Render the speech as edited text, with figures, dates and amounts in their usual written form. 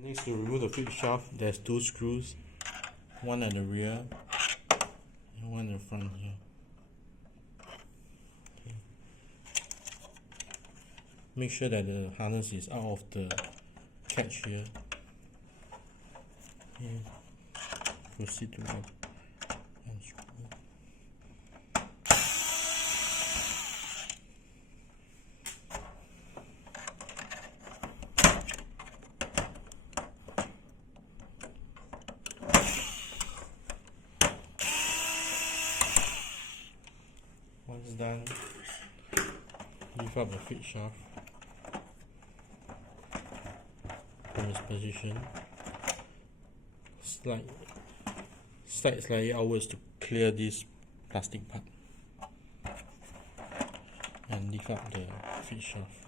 Next, to remove the feed shaft, there's two screws, one at the rear and one in the front here. Okay. Make sure that the harness is out of the catch here. Okay. Proceed to unscrew. Once done, lift up the feed shaft from its position, slide slightly outwards to clear this plastic part, and lift up the feed shaft.